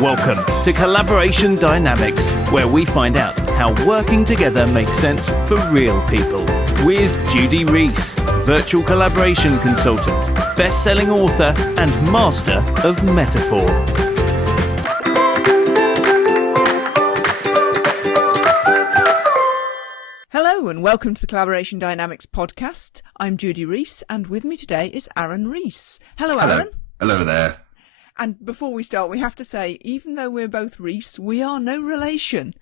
Welcome to Collaboration Dynamics, where we find out how working together makes sense for real people. With Judy Rees, virtual collaboration consultant, best-selling author, and master of metaphor. Hello and welcome to the Collaboration Dynamics podcast. I'm Judy Rees and with me today is Aran Rees. Hello, Aran. Hello there. And before we start, we have to say, even though we're both Rees, we are no relation.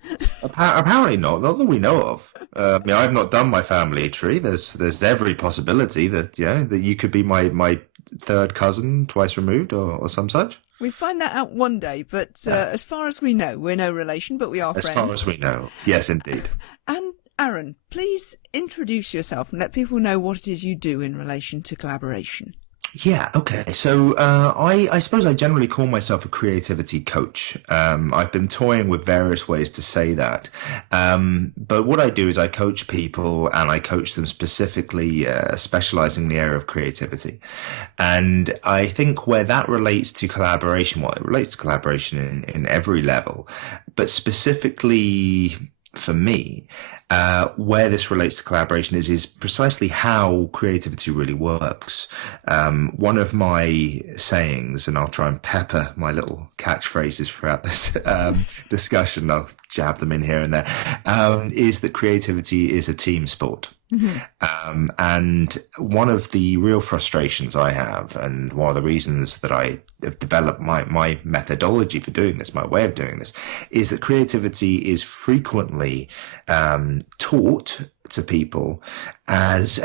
Apparently not that we know of. I've not done my family tree. There's every possibility that you could be my third cousin, twice removed, or some such. We find that out one day, but as far as we know, we're no relation, but we are friends. As far as we know, yes, indeed. And Aran, please introduce yourself and let people know what it is you do in relation to collaboration. Yeah, okay. So I suppose I generally call myself a creativity coach. I've been toying with various ways to say that. But what I do is I coach people and I coach them specifically specializing in the area of creativity. And I think where that relates to collaboration, well, it relates to collaboration in every level, but specifically for me, where this relates to collaboration is precisely how creativity really works. One of my sayings, and I'll try and pepper my little catchphrases throughout this discussion, I'll jab them in here and there, is that creativity is a team sport. Mm-hmm. And one of the real frustrations I have, and one of the reasons that I have developed my methodology for doing this, my way of doing this, is that creativity is frequently taught to people as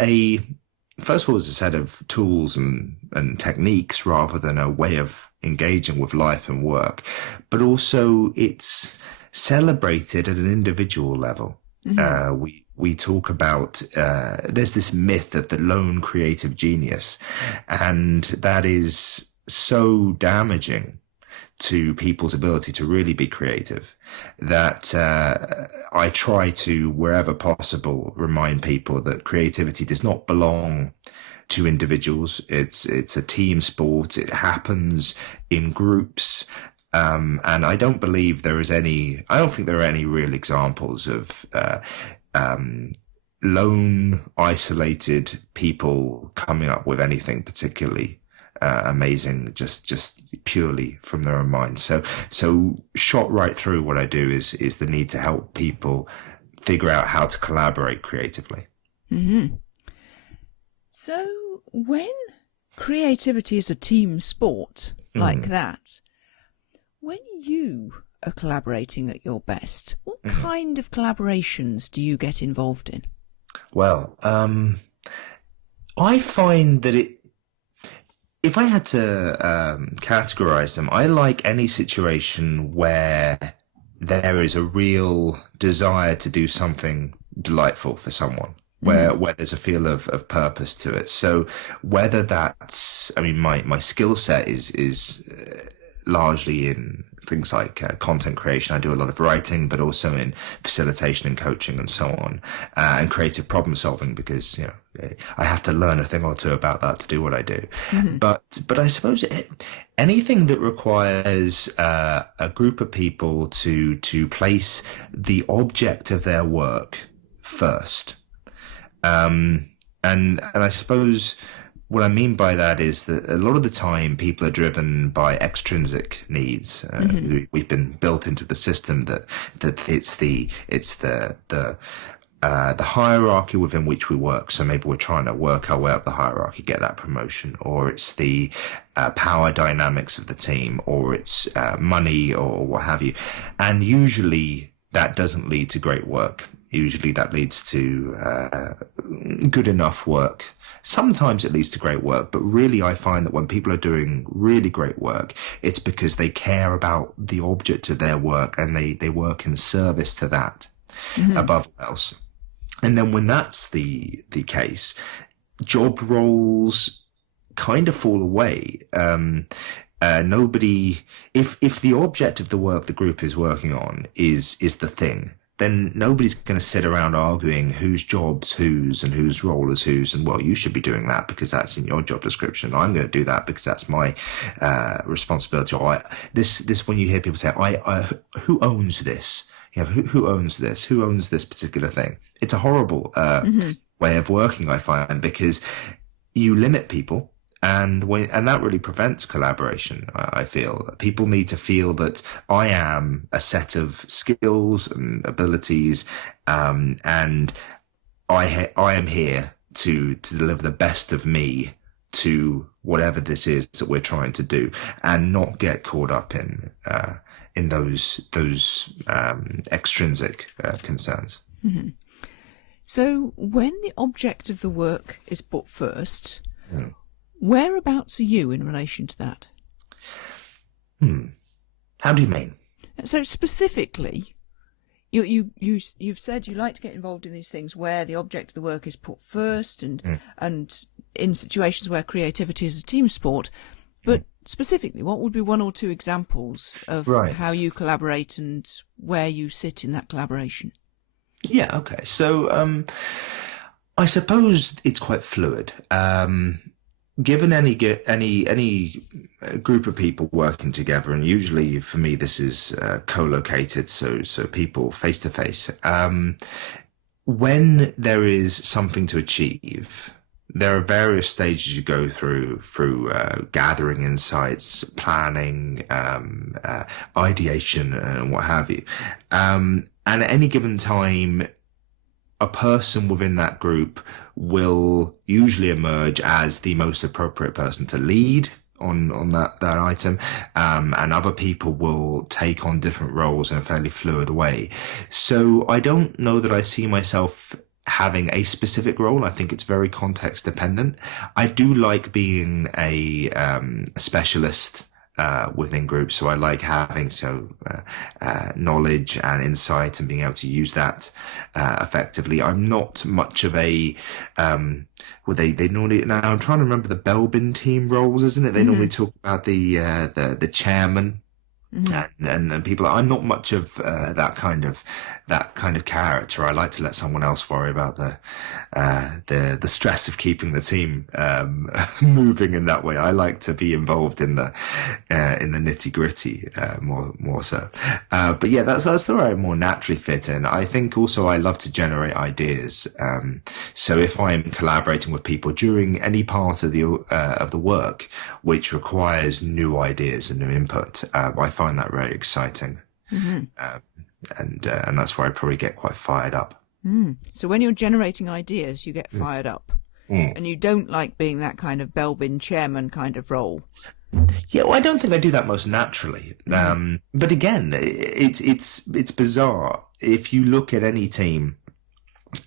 first of all, as a set of tools and techniques rather than a way of engaging with life and work, but also it's celebrated at an individual level. Mm-hmm. We talk about there's this myth of the lone creative genius, and that is so damaging to people's ability to really be creative that I try to, wherever possible, remind people that creativity does not belong to individuals. It's a team sport. It happens in groups. And I don't think there are any real examples of lone, isolated people coming up with anything particularly amazing, just purely from their own minds. So shot right through, what I do is the need to help people figure out how to collaborate creatively. Mm-hmm. So when creativity is a team sport like that, when you are collaborating at your best, what kind of collaborations do you get involved in? Well, I find that if I had to categorize them, I like any situation where there is a real desire to do something delightful for someone. Where there's a feel of purpose to it. So whether that's, my skill set is largely in things like content creation. I do a lot of writing, but also in facilitation and coaching and so on, and creative problem solving, because I have to learn a thing or two about that to do what I do. Mm-hmm. But I suppose anything that requires a group of people to place the object of their work first. And I suppose what I mean by that is that a lot of the time people are driven by extrinsic needs. We've been built into the system that it's the hierarchy within which we work. So maybe we're trying to work our way up the hierarchy, get that promotion, or it's the power dynamics of the team, or it's money, or what have you. And usually that doesn't lead to great work. Usually that leads to good enough work. Sometimes it leads to great work, but really I find that when people are doing really great work, it's because they care about the object of their work and they work in service to that above all else. And then when that's the case, job roles kind of fall away. Nobody, if the object of the work the group is working on is the thing, then nobody's going to sit around arguing whose job's whose and whose role is whose. And well, you should be doing that because that's in your job description. I'm going to do that because that's my responsibility. Or this when you hear people say, who owns this? You know, who owns this? Who owns this particular thing? It's a horrible way of working, I find, because you limit people. And that really prevents collaboration, I feel. People need to feel that I am a set of skills and abilities, and I am here to deliver the best of me to whatever this is that we're trying to do, and not get caught up in those extrinsic concerns. Mm-hmm. So when the object of the work is put first, whereabouts are you in relation to that? How do you mean? So specifically, you've said you like to get involved in these things where the object of the work is put first, and in situations where creativity is a team sport. But specifically, what would be one or two examples of how you collaborate and where you sit in that collaboration? Yeah. Okay. So I suppose it's quite fluid. Given any group of people working together, and usually for me this is co-located, so people face to face. When there is something to achieve, there are various stages you go through gathering insights, planning, ideation, and what have you. And at any given time, a person within that group will usually emerge as the most appropriate person to lead on that item, and other people will take on different roles in a fairly fluid way. So I don't know that I see myself having a specific role. I think it's very context dependent. I do like being a specialist within groups, so I like having knowledge and insight and being able to use that effectively. I'm not much of a they normally, now I'm trying to remember the Belbin team roles, isn't it? They normally talk about the chairman. And people, I'm not much of that kind of character. I like to let someone else worry about the stress of keeping the team moving in that way. I like to be involved in the nitty gritty more so. But yeah, that's where I more naturally fit in. I think also I love to generate ideas. So if I'm collaborating with people during any part of the work which requires new ideas and new input, I find that very exciting, and that's where I probably get quite fired up. So when you're generating ideas, you get fired up, and you don't like being that kind of Belbin chairman kind of role. Yeah, well, I don't think I do that most naturally. But again, it's bizarre. If you look at any team,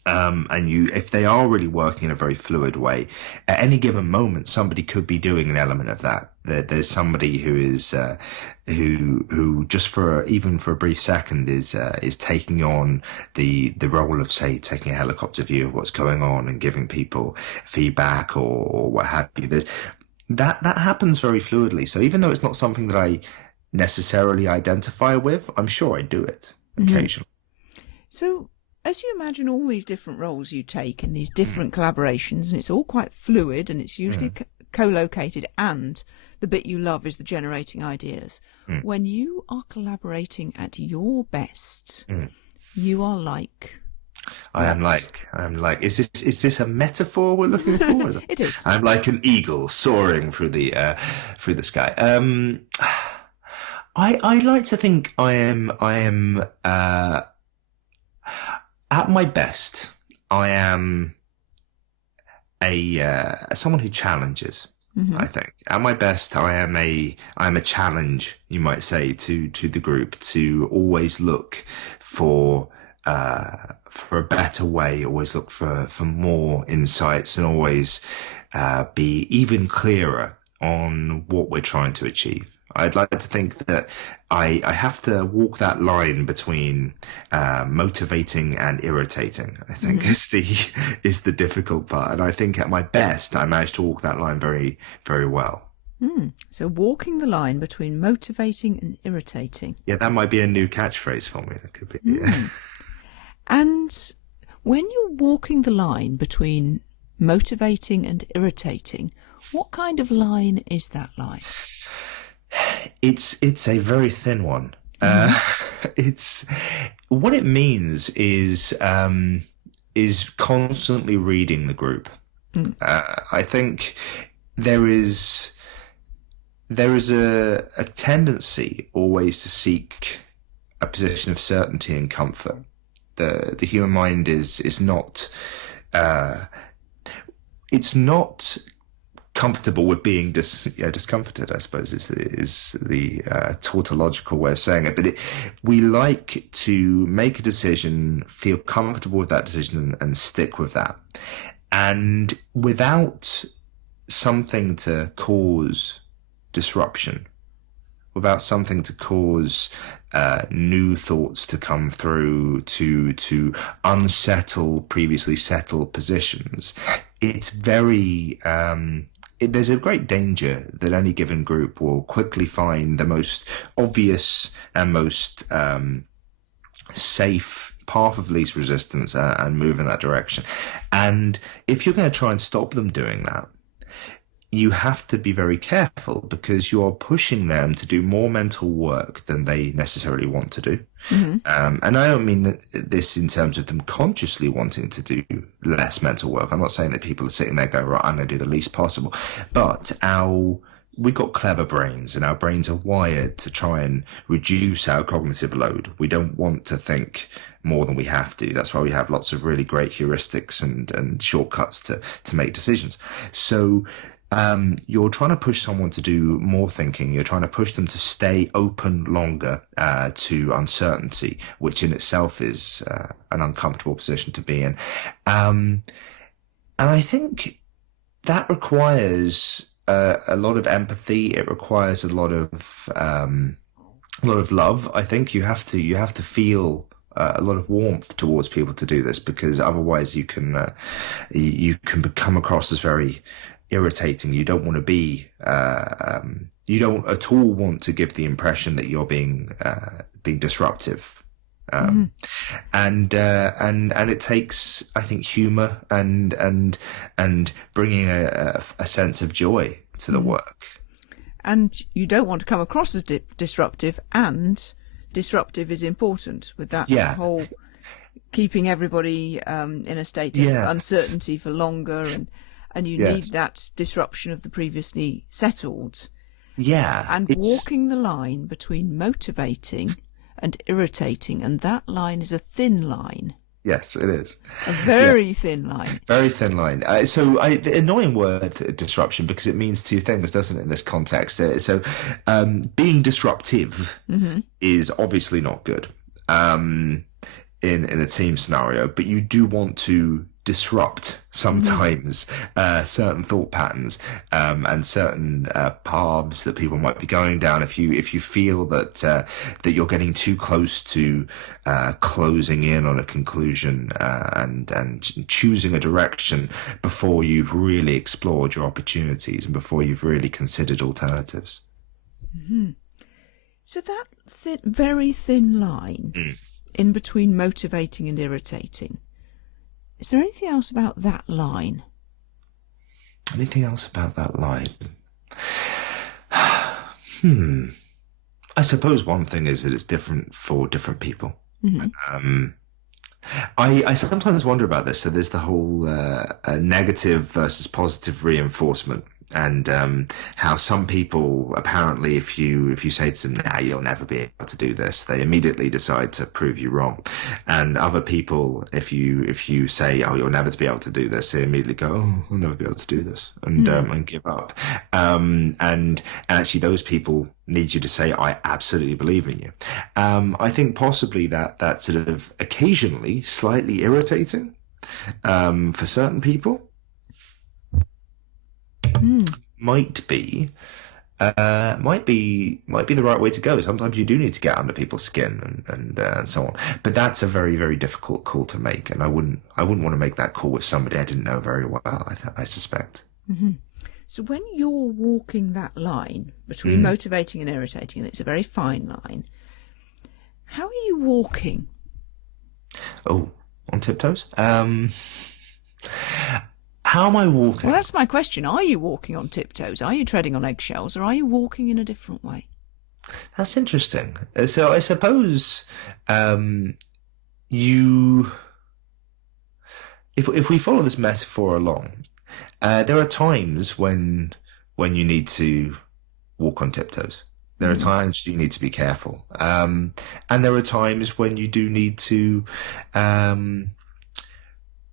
if they are really working in a very fluid way, at any given moment, somebody could be doing an element of that. There's somebody who is who just for a brief second is taking on the role of, say, taking a helicopter view of what's going on and giving people feedback or what have you. That happens very fluidly. So even though it's not something that I necessarily identify with, I'm sure I do it occasionally. So as you imagine all these different roles you take in these different collaborations, and it's all quite fluid, and it's usually co-located, and the bit you love is the generating ideas. When you are collaborating at your best, you are like... I am like, is this a metaphor we're looking for? It is. I'm like an eagle soaring through the sky. I like to think I am at my best. I am someone who challenges. I think at my best, I'm a challenge, you might say, to the group to always look for a better way, always look for more insights, and always be even clearer on what we're trying to achieve. I'd like to think that I have to walk that line between motivating and irritating, I think is the difficult part. And I think at my best, I managed to walk that line very, very well. So walking the line between motivating and irritating. Yeah, that might be a new catchphrase for me. That could be. And when you're walking the line between motivating and irritating, what kind of line is that line? It's a very thin one. It's what it means is constantly reading the group. I think there is a tendency always to seek a position of certainty and comfort. The human mind is not it's not comfortable with being discomforted, I suppose is the tautological way of saying it. But we like to make a decision, feel comfortable with that decision, and stick with that. And without something to cause disruption, without something to cause new thoughts to come through, to unsettle previously settled positions, it's very there's a great danger that any given group will quickly find the most obvious and most safe path of least resistance and move in that direction. And if you're going to try and stop them doing that, you have to be very careful, because you are pushing them to do more mental work than they necessarily want to do. And I don't mean this in terms of them consciously wanting to do less mental work. I'm not saying that people are sitting there going, right, I'm going to do the least possible. But we've got clever brains, and our brains are wired to try and reduce our cognitive load. We don't want to think more than we have to. That's why we have lots of really great heuristics and shortcuts to make decisions. So you're trying to push someone to do more thinking. You're trying to push them to stay open longer to uncertainty, which in itself is an uncomfortable position to be in. And I think that requires a lot of empathy. It requires a lot of love. I think you have to feel a lot of warmth towards people to do this, because otherwise you can come across as very irritating. You don't want to be you don't at all want to give the impression that you're being disruptive. And it takes, I think, humor and bringing a sense of joy to the work. And you don't want to come across as disruptive, and disruptive is important with that whole keeping everybody in a state of uncertainty for longer, and you need that disruption of the previously settled. And walking the line between motivating and irritating, and that line is a thin line. Yes, it is. A very thin line. Very thin line. The annoying word disruption, because it means two things, doesn't it, in this context? Being disruptive is obviously not good in a team scenario, but you do want to disrupt sometimes certain thought patterns and certain paths that people might be going down. If you feel that you're getting too close to closing in on a conclusion and choosing a direction before you've really explored your opportunities and before you've really considered alternatives. So that very thin line in between motivating and irritating, is there anything else about that line? Anything else about that line? I suppose one thing is that it's different for different people. I sometimes wonder about this. So there's the whole negative versus positive reinforcement, and how some people, apparently, if you say to them, "Nah, you'll never be able to do this," they immediately decide to prove you wrong. And other people, if you say, "Oh, you'll never be able to do this," they immediately go, "Oh, I'll never be able to do this," and give up. And actually, those people need you to say, "I absolutely believe in you." I think possibly that's sort of occasionally slightly irritating for certain people. Might be the right way to go. Sometimes you do need to get under people's skin and so on. But that's a very, very difficult call to make, and I wouldn't want to make that call with somebody I didn't know very well, I suspect. So when you're walking that line between motivating and irritating, and it's a very fine line, how are you walking? Oh, on tiptoes? How am I walking? Well, that's my question. Are you walking on tiptoes? Are you treading on eggshells? Or are you walking in a different way? That's interesting. So I suppose you, if we follow this metaphor along, there are times when you need to walk on tiptoes. There are times you need to be careful, and there are times when you do need to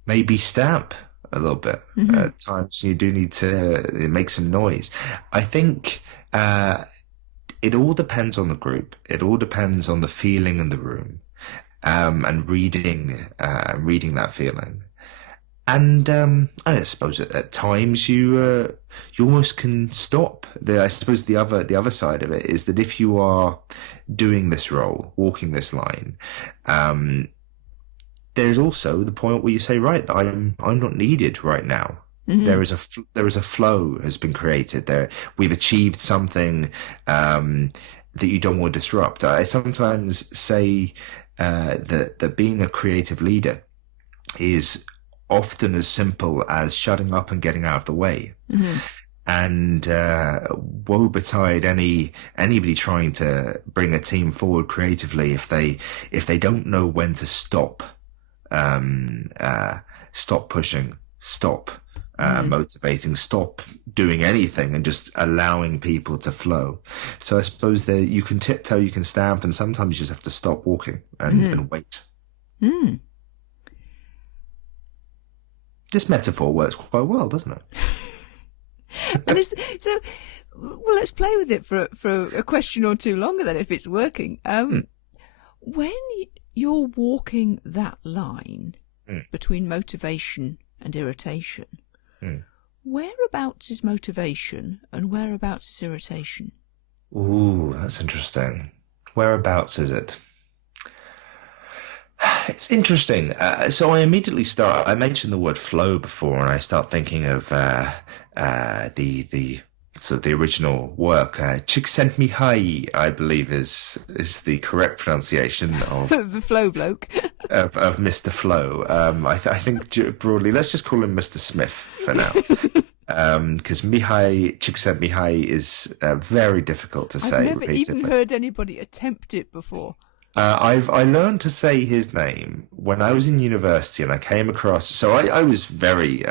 maybe stamp a little bit. At times you do need to make some noise. I think it all depends on the group. It all depends on the feeling in the room, and reading that feeling. And I suppose at times you almost can stop. I suppose the other side of it is that if you are doing this role, walking this line, there's also the point where you say, right, I'm not needed right now. There is a flow has been created there. We've achieved something that you don't want to disrupt. I sometimes say that being a creative leader is often as simple as shutting up and getting out of the way. And woe betide anybody trying to bring a team forward creatively if they don't know when to stop, stop pushing, stop motivating, stop doing anything, and just allowing people to flow. So I suppose that you can tiptoe, you can stamp, and sometimes you just have to stop walking and wait. This metaphor works quite well, doesn't it? And so, well, let's play with it for a question or two longer then, if it's working. When you're walking that line between motivation and irritation, whereabouts is motivation and whereabouts is irritation? Ooh, that's interesting. Whereabouts is it? It's interesting. So I immediately I mentioned the word flow before, and I start thinking of the original work. Csikszentmihalyi, I believe, is the correct pronunciation of The flow bloke. of Mr. Flow. I think broadly, let's just call him Mr. Smith for now. Because Csikszentmihalyi is very difficult to say. I've never even heard anybody attempt it before. I learned to say his name when I was in university, and I came across. So I was very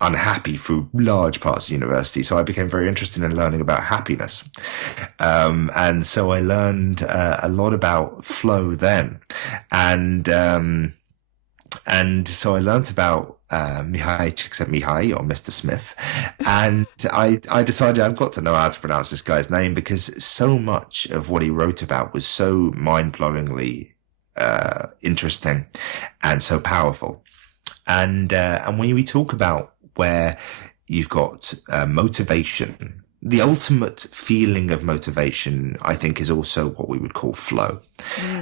unhappy through large parts of university. So I became very interested in learning about happiness, and so I learned a lot about flow then, and so I learnt about Mihai Csikszentmihalyi, or Mr. Smith, and I decided I've got to know how to pronounce this guy's name, because so much of what he wrote about was so mind-blowingly interesting and so powerful. And when we talk about where you've got motivation, the ultimate feeling of motivation, I think, is also what we would call flow.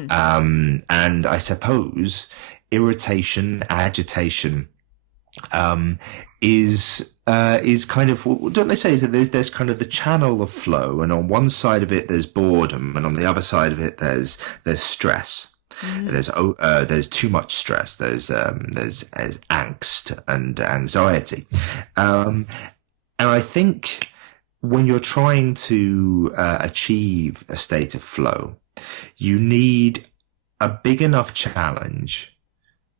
And I suppose irritation, agitation, is kind of, don't they say that there's kind of the channel of flow, and on one side of it there's boredom, and on the other side of it there's stress. There's too much stress. There's angst and anxiety, and I think when you're trying to achieve a state of flow, you need a big enough challenge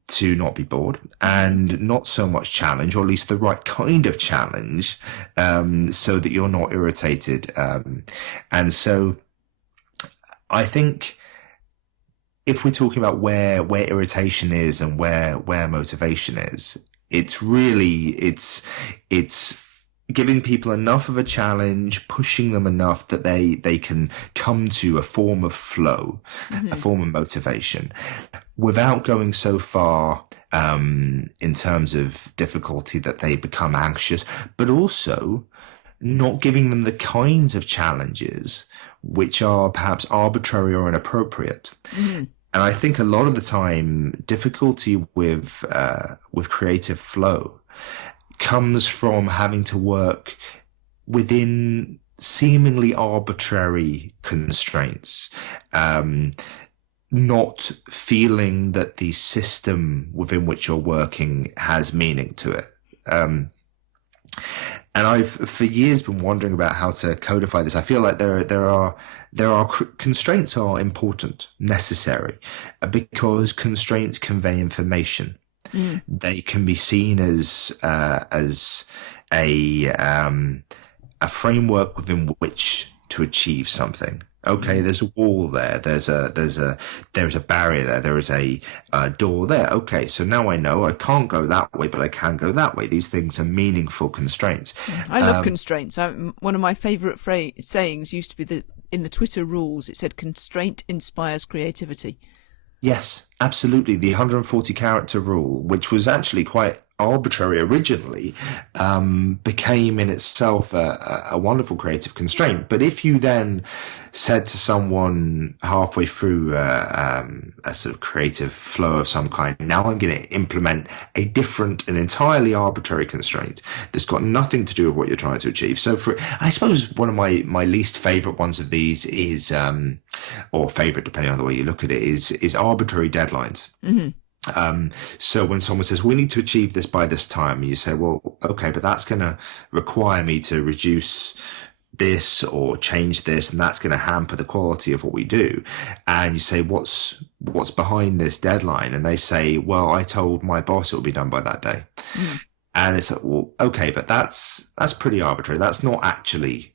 to not be bored, and not so much challenge, or at least the right kind of challenge, so that you're not irritated. And so I think if we're talking about where irritation is and where motivation is, it's giving people enough of a challenge, pushing them enough that they can come to a form of flow, a form of motivation, without going so far in terms of difficulty that they become anxious, but also not giving them the kinds of challenges which are perhaps arbitrary or inappropriate. And I think a lot of the time, difficulty with creative flow comes from having to work within seemingly arbitrary constraints. not feeling that the system within which you're working has meaning to it. And I've for years been wondering about how to codify this. I feel like constraints are important, necessary, because constraints convey information. They can be seen as a framework within which to achieve something. Okay, there's a wall there. There's a barrier there. There is a door there. Okay, so now I know I can't go that way, but I can go that way. These things are meaningful constraints. I love constraints. One of my favourite sayings used to be in the Twitter rules. It said, "Constraint inspires creativity." Yes, absolutely. The 140 character rule, which was actually quite arbitrary originally, became in itself a wonderful creative constraint. But if you then said to someone halfway through a sort of creative flow of some kind, now I'm going to implement an entirely arbitrary constraint that's got nothing to do with what you're trying to achieve. So I suppose one of my least favorite ones of these is, or favorite depending on the way you look at it, is arbitrary deadlines. So when someone says, we need to achieve this by this time, you say, well, okay, but that's going to require me to reduce this or change this, and that's going to hamper the quality of what we do. And you say, what's behind this deadline? And they say, well, I told my boss it will be done by that day. And it's like, well, okay, but that's pretty arbitrary. That's not actually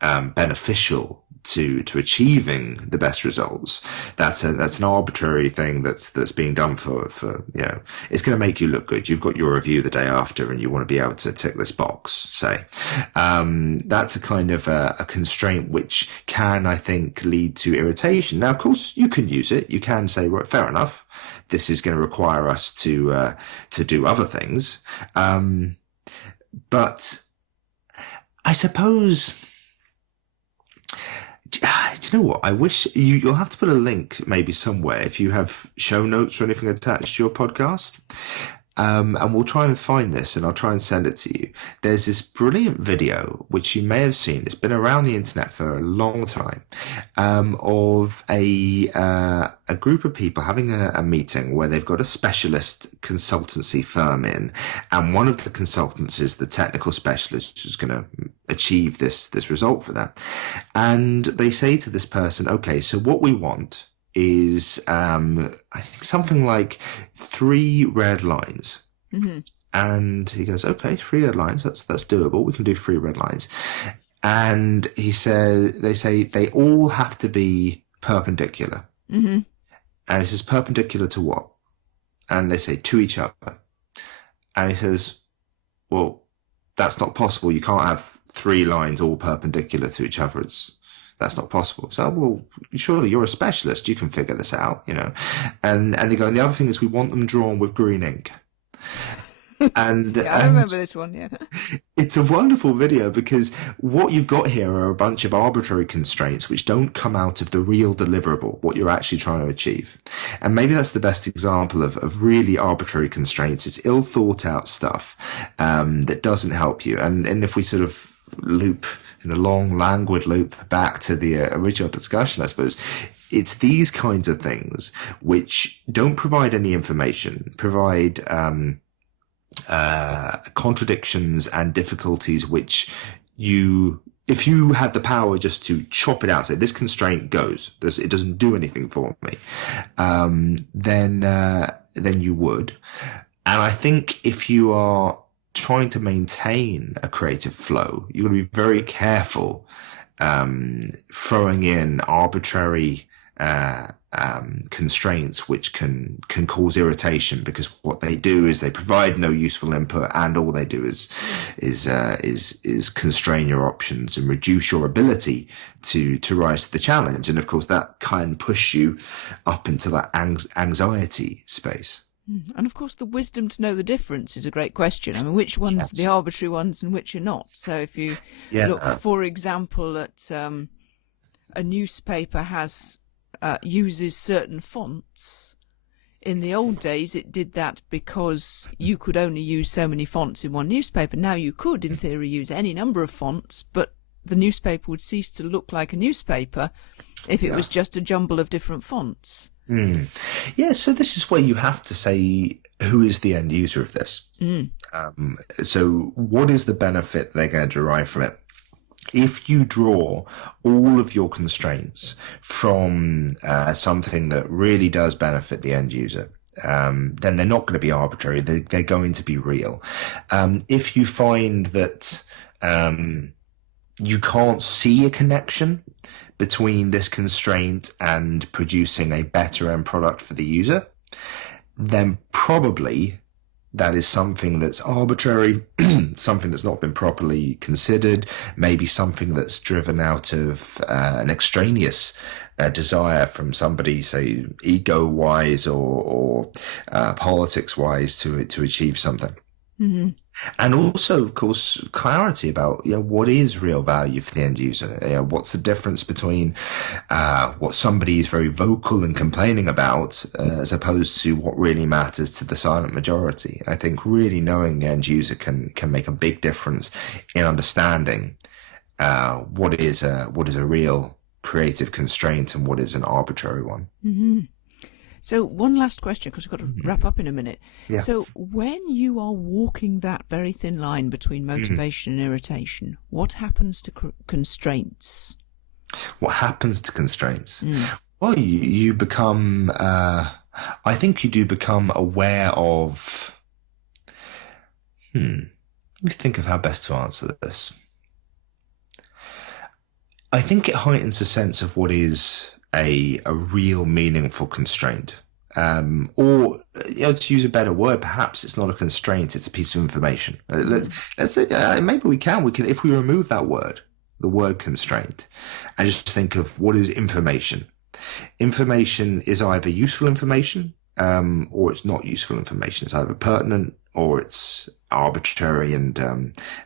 beneficial to achieving the best results. That's an arbitrary thing that's being done for it's going to make you look good. You've got your review the day after and you want to be able to tick this box, say. That's a kind of a constraint which can, I think, lead to irritation. Now, of course, you can use it. You can say, right, fair enough, this is going to require us to do other things. But I suppose, do you know what? I wish you'll have to put a link maybe somewhere if you have show notes or anything attached to your podcast. And we'll try and find this and I'll try and send it to you. There's this brilliant video, which you may have seen. It's been around the internet for a long time, of a group of people having a meeting where they've got a specialist consultancy firm in, and one of the consultants is the technical specialist who's going to achieve this result for them. And they say to this person, okay, so what we want is I think something like 3 red lines. And he goes, okay, 3 red lines, that's doable. We can do 3 red lines. And they say they all have to be perpendicular. And he says, perpendicular to what? And they say, to each other. And he says, well, that's not possible. You can't have 3 lines all perpendicular to each other. That's not possible. So, well, surely you're a specialist. You can figure this out, And they go, and the other thing is we want them drawn with green ink. And I remember this one, yeah. It's a wonderful video because what you've got here are a bunch of arbitrary constraints which don't come out of the real deliverable, what you're actually trying to achieve. And maybe that's the best example of really arbitrary constraints. It's ill thought out stuff that doesn't help you. And if we sort of loop in a long, languid loop back to the original discussion, I suppose, it's these kinds of things which don't provide any information, provide contradictions and difficulties which if you had the power just to chop it out, say this constraint goes, it doesn't do anything for me, then you would. And I think if you are trying to maintain a creative flow, you're going to be very careful throwing in arbitrary constraints which can cause irritation, because what they do is they provide no useful input, and all they do is constrain your options and reduce your ability to rise to the challenge. And of course that can push you up into that anxiety space. And of course, the wisdom to know the difference is a great question. I mean, which ones are the arbitrary ones and which are not? So if you look, for example, at a newspaper uses certain fonts. In the old days, it did that because you could only use so many fonts in one newspaper. Now you could, in theory, use any number of fonts, but the newspaper would cease to look like a newspaper if it was just a jumble of different fonts. Yeah, so this is where you have to say, who is the end user of this? So what is the benefit they're going to derive from it? If you draw all of your constraints from something that really does benefit the end user, then they're not going to be arbitrary. They're going to be real. If you find that you can't see a connection between this constraint and producing a better end product for the user, then probably that is something that's arbitrary, something that's not been properly considered, maybe something that's driven out of an extraneous desire from somebody, say, ego-wise or politics-wise to achieve something. Mm-hmm. And also, of course, clarity about what is real value for the end user. What's the difference between what somebody is very vocal and complaining about as opposed to what really matters to the silent majority. I think really knowing the end user can make a big difference in understanding what is a real creative constraint and what is an arbitrary one. Mm-hmm. So one last question, because we've got to wrap up in a minute. Yeah. So when you are walking that very thin line between motivation and irritation, what happens to constraints? What happens to constraints? Well, you become, I think you do become aware of, let me think of how best to answer this. I think it heightens a sense of what is a real meaningful constraint. Or to use a better word, perhaps it's not a constraint, it's a piece of information. Let's say maybe we can if we remove that word, the word constraint, and just think of what is information. Information is either useful information or it's not useful information. It's either pertinent or it's arbitrary and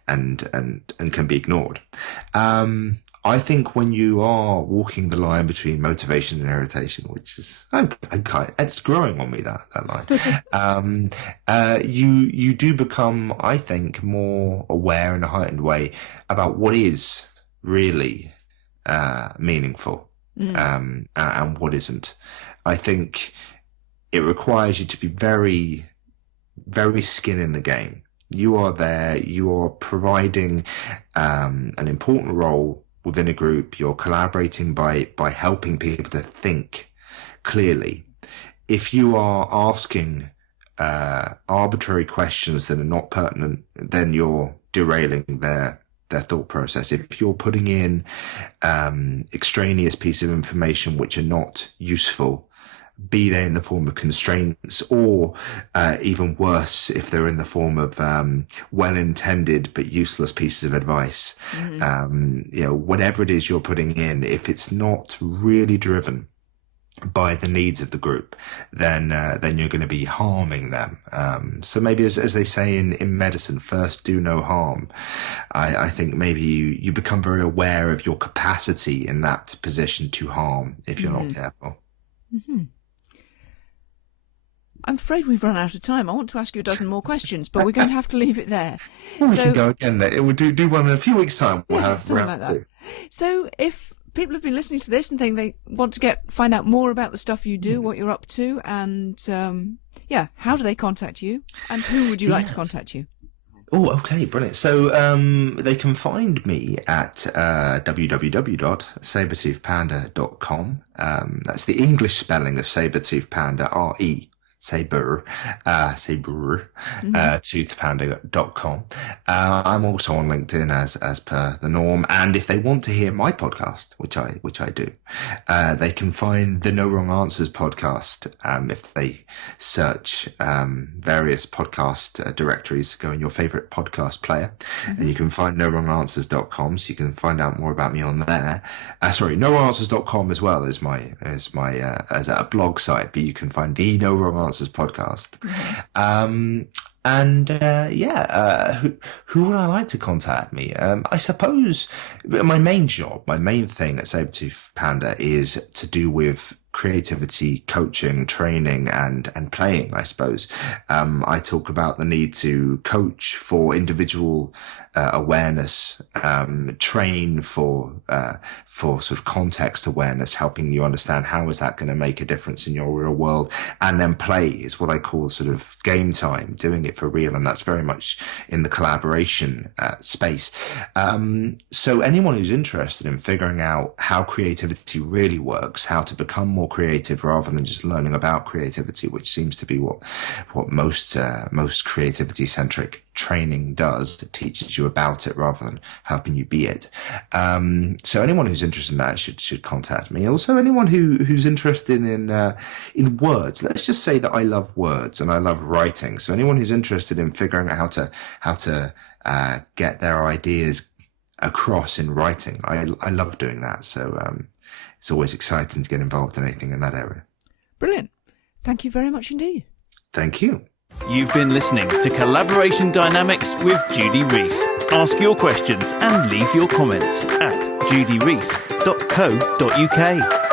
can be ignored. I think when you are walking the line between motivation and irritation, which is, it's growing on me, that line, you do become, I think, more aware in a heightened way about what is really meaningful and what isn't. I think it requires you to be very, very skin in the game. You are there, you are providing an important role within a group. You're collaborating by helping people to think clearly. If you are asking arbitrary questions that are not pertinent, then you're derailing their thought process. If you're putting in extraneous pieces of information which are not useful, be they in the form of constraints or even worse, if they're in the form of well-intended but useless pieces of advice, whatever it is you're putting in, if it's not really driven by the needs of the group, then you're going to be harming them. So maybe as they say in medicine, first do no harm. I think maybe you become very aware of your capacity in that position to harm if you're not careful. Mm-hmm. I'm afraid we've run out of time. I want to ask you a dozen more questions, but we're going to have to leave it there. Well, we can go again. We'll do one in a few weeks' time. We'll have round like two. So if people have been listening to this and think they want to find out more about the stuff you do, what you're up to, and how do they contact you? And who would you like to contact you? Oh, okay, brilliant. So they can find me at www.sabertoothpanda.com. That's the English spelling of Sabertooth Panda, R-E. toothpanda.com. I'm also on LinkedIn as per the norm. And if they want to hear my podcast, which I do, they can find the No Wrong Answers podcast. If they search various podcast directories, go in your favorite podcast player, and you can find nowronganswers.com. So you can find out more about me on there. Nowronganswers.com as well as my as a blog site, but you can find the No Wrong Answers podcast. Who would I like to contact me? I suppose my main thing at Sabertooth Panda is to do with creativity coaching, training, and playing, I suppose. I talk about the need to coach for individual awareness, train for sort of context awareness, helping you understand how is that going to make a difference in your real world, and then play is what I call sort of game time, doing it for real, and that's very much in the collaboration space. So anyone who's interested in figuring out how creativity really works, how to become more creative rather than just learning about creativity, which seems to be what most creativity centric training does. It teaches you about it rather than helping you be it. So anyone who's interested in that should contact me. Also, anyone who's interested in words. Let's just say that I love words and I love writing. So anyone who's interested in figuring out how to get their ideas across in writing, I love doing that. So it's always exciting to get involved in anything in that area. Brilliant. Thank you very much indeed. Thank you. You've been listening to Collaboration Dynamics with Judy Rees. Ask your questions and leave your comments at judyrees.co.uk.